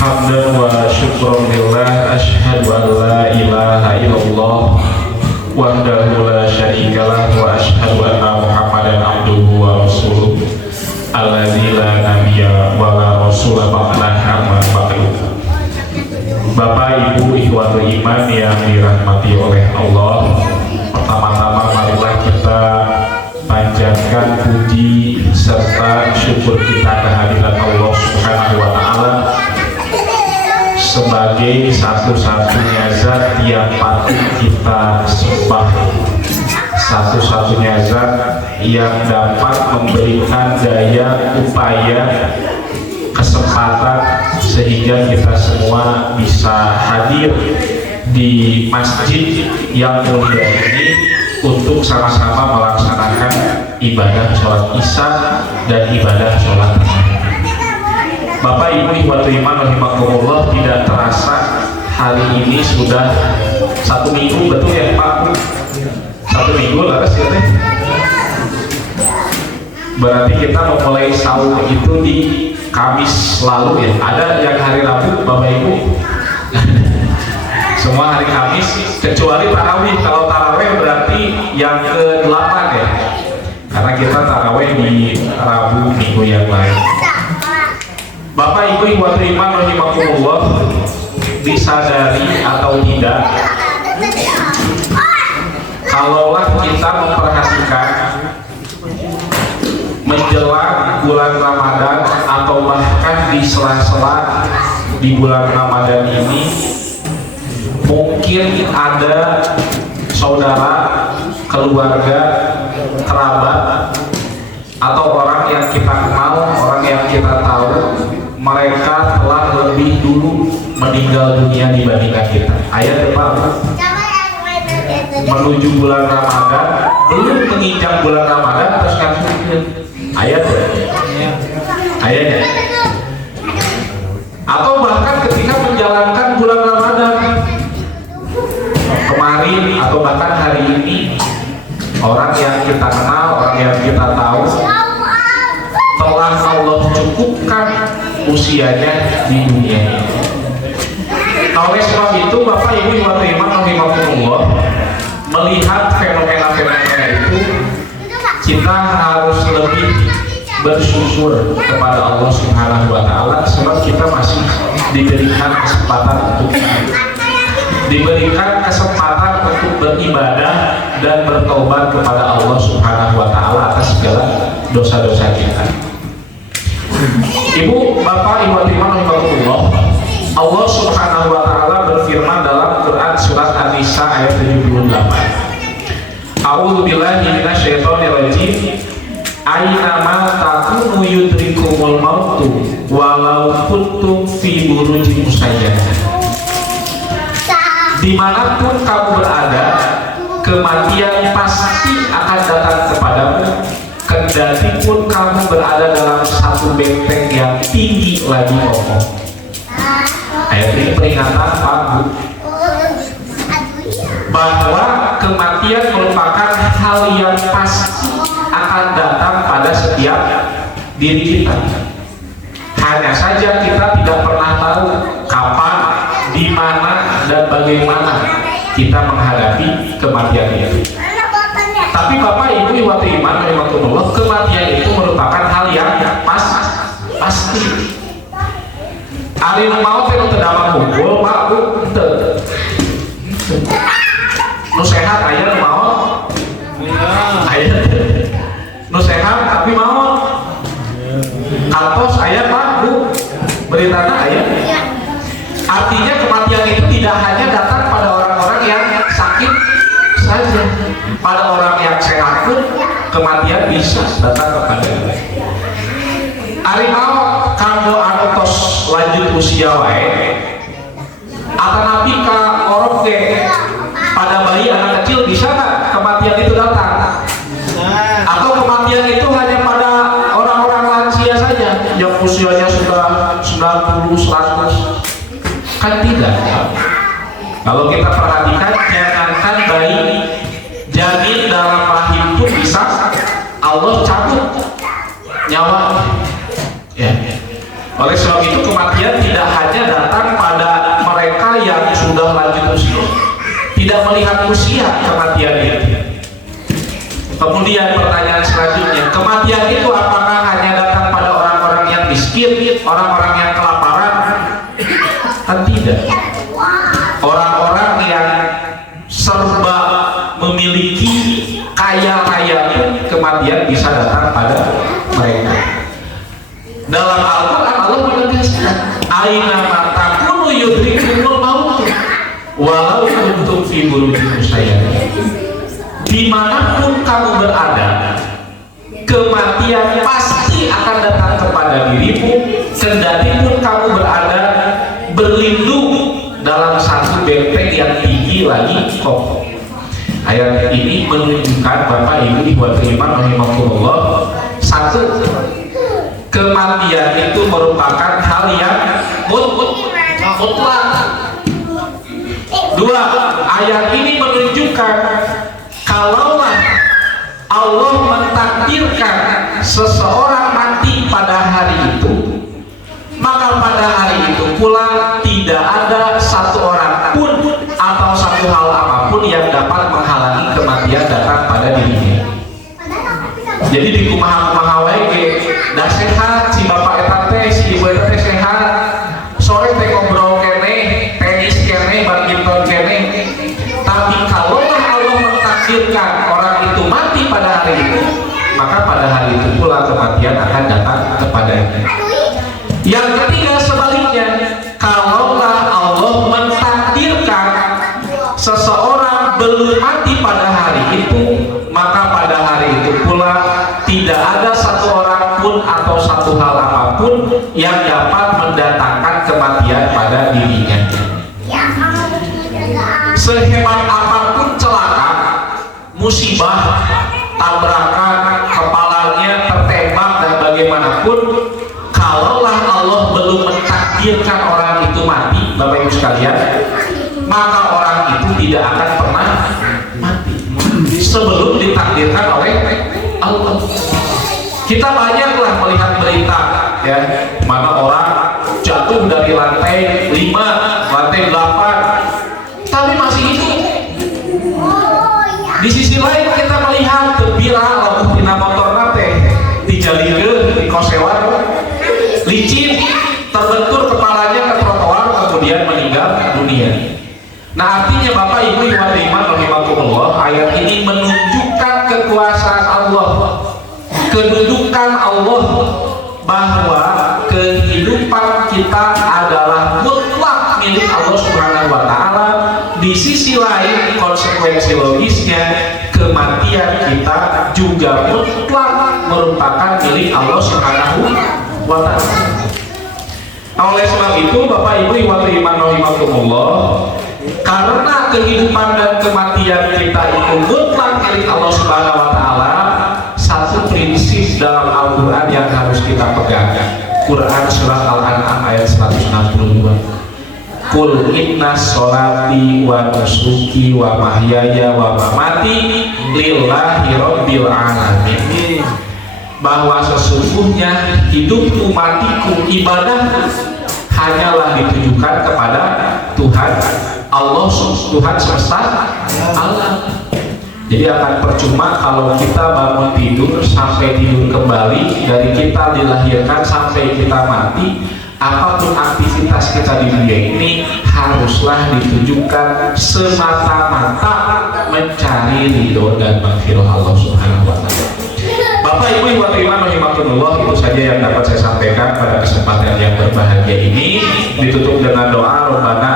Hamdan wa syukran lillah, asyhadu an la ilaha illallah wahdahu la syarikalah wa asyhadu anna Muhammadan abduhu wa rasuluh alladzi la nabiyya wa la rasula ba'dahu amma ba'du. Bapak Ibu ikhwatul iman yang dirahmati oleh Allah, pertama-tama marilah kita panjatkan puji serta syukur kita kehadirat Allah Subhanahu wa taala sebagai satu-satunya zat yang patut kita sembah, satu-satunya zat yang dapat memberikan daya upaya kesempatan sehingga kita semua bisa hadir di masjid yang mulia ini untuk sama-sama melaksanakan ibadah sholat isya dan ibadah sholat maghrib. Bapak Ibu ikhwatul iman rahimakumullah, tidak terasa hari ini sudah 1 minggu, betul ya Pak? 1 minggu laras ya teh. Berarti kita memulai sahur itu di Kamis lalu ya. Ada yang hari Rabu Bapak Ibu? Semua hari Kamis kecuali tarawih. Kalau tarawih berarti yang ke-8 ya. Karena kita tarawih di Rabu minggu yang lain. Bapak Ibu ikhwatul iman rahimakumullah, disadari atau tidak, kalaulah kita memperhatikan menjelang bulan Ramadan atau bahkan di sela-sela di bulan Ramadan ini, mungkin ada saudara, keluarga, kerabat, atau orang yang kita kenal, orang yang kita tahu, mereka telah lebih dulu meninggal dunia dibandingkan kita. Ayat depan menuju bulan Ramadan, belum menginjak bulan Ramadan terus kan ayat ayatnya, atau bahkan ketika menjalankan bulan Ramadan kemarin atau bahkan hari ini, orang yang kita kenal, orang yang kita tahu telah Allah cukupkan usianya di dunia ini. Oleh sebab itu Bapak Ibu ikhwatul iman rahimakumullah, melihat fenomena-fenomena itu, kita harus lebih bersyukur kepada Allah Subhanahu wa taala, sebab kita masih diberikan kesempatan untuk beribadah dan bertobat kepada Allah Subhanahu wa taala atas segala dosa-dosa kita. Ibu, Bapak, Ibu iman rahimakumullah, Allah Subhanahu wa taala berfirman dalam Quran surat An-Nisa ayat 78. A'udzu billahi minasyaitonir rajim. Aina ma takunu yudrikumul mautu walau kuntum fi burujin musayyadah. Dimanapun kamu berada, kematian pasti akan datang kepadamu, kendati pun kamu berada dalam satu benteng yang tinggi lagi kokoh. Ayat ini peringatan Pak Bu, bahwa kematian merupakan hal yang pasti akan datang pada setiap diri kita. Hanya saja kita tidak pernah tahu kapan, di mana, dan bagaimana kita menghadapi kematian itu. Tapi Bapak Ibu ikhwatul iman rahimakumullah, kematian itu merupakan hal yang pasti. Ari mau teh teu dapat kumpul Pak Bu, teu. Nu sehat aya nu mau. Aya. Nu sehat tapi mau. Kantos aya Pak Bu. Beritana aya. Artinya kematian itu tidak hanya datang pada orang-orang yang sakit saja, pada orang yang sehat pun kematian bisa datang kepada mereka. Ari mau kanggo anu tos lanjut usia wae, atanapi ka orok ge pada bayi anak kecil bisa nggak kematian itu datang? Atau kematian itu hanya pada orang-orang lansia saja yang usianya sudah 90, 100? Kan tidak. Kalau kita perhatikan, jangankan bayi, janin dalam rahim pun bisa Allah cabut nyawa. Ya. Oleh sebab itu kematian tidak hanya manusia kematian itu. Kemudian pertanyaan selanjutnya, kematian itu apakah hanya datang pada orang-orang yang miskin, orang-orang yang kelaparan? Kan tidak. Orang-orang yang serba memiliki, kaya raya pun kematian bisa datang pada mereka. Dalam Al-Quran Allah menegaskan, aina matakunu yudrikumul maut walau kuntum fi burujin musyayyada. Dimanapun kamu berada, kematian pasti akan datang kepada dirimu, kendati pun kamu berada berlindung dalam satu benteng yang tinggi lagi kokoh. Ayat ini menunjukkan Bapak Ibu ikhwatul iman rahimakumullah, satu, kematian itu merupakan hal yang mutlak. Dua, ayat ini menunjukkan kalaulah Allah mentakdirkan seseorang mati pada hari itu, maka pada hari itu pula tidak ada satu orang pun atau satu hal apapun yang dapat menghalangi kematian datang pada dirinya. Jadi di kumaha-kumaha wae dah sehat, si bapak eta teh, si ibu eta teh sehat, sore teh ngobrol kene, tenis kene, badminton kene. Tapi kalaulah Allah mentakdirkan orang itu mati pada hari itu, maka pada hari itu pula kematian akan datang kepadanya. Yang ketiga sebaliknya, kalaulah Allah mentakdirkan seseorang belum mati pada hari itu, maka pada hari itu pula tidak ada satu orang pun atau satu hal apapun yang dapat mendatangkan kematian pada dirinya. Sehebat apapun celaka, musibah, tabrakan, kepalanya tertembak dan bagaimanapun, kalaulah Allah belum mentakdirkan orang itu mati, Bapak Ibu sekalian, maka orang itu tidak akan pernah mati sebelum ditakdirkan oleh Allah. Kita banyaklah melihat berita, ya, mana orang jatuh dari lantai 5, lantai 8, tapi masih hidup. Di sisi lain kita melihat gembira lalu tina motor nate dijalikeun di kosewan licin, terbentur kepalanya ke trotoar, kemudian meninggal dunia. Nah, artinya Bapak Ibu ikhwan iman rahimakumullah, ayat ini menunjukkan kekuasaan Allah, kedudukan Allah, bahwa kehidupan kita adalah mutlak milik Allah Subhanahu wa taala. Di sisi lain, konsekuensi logisnya, kematian kita juga mutlak merupakan milik Allah Subhanahu wa taala. Oleh sebab itu, Bapak Ibu ikhwan iman rahimakumullah, karena kehidupan dan kematian kita itu mutlak milik Allah Subhanahu wa taala, satu prinsip dalam Al-Qur'an yang harus kita pegang. Quran surat Al-An'am ayat 162. Qul inna sholati wa nusuki wa mahyaya wa mamati lillahi rabbil alamin. Bahwa sesungguhnya hidupku, matiku, ibadahku hanyalah ditujukan kepada Tuhan Allah, Tuhan semesta alam. Jadi akan percuma kalau kita bangun tidur sampai tidur kembali, dari kita dilahirkan sampai kita mati, apapun aktivitas kita di dunia ini haruslah ditujukan semata-mata mencari ridho dan maghfirah Allah Subhanahu wa taala. Bapak Ibu ikhwan iman rahimakumullah, itu saja yang dapat saya sampaikan pada kesempatan yang berbahagia ini. Ditutup dengan doa, Rabbana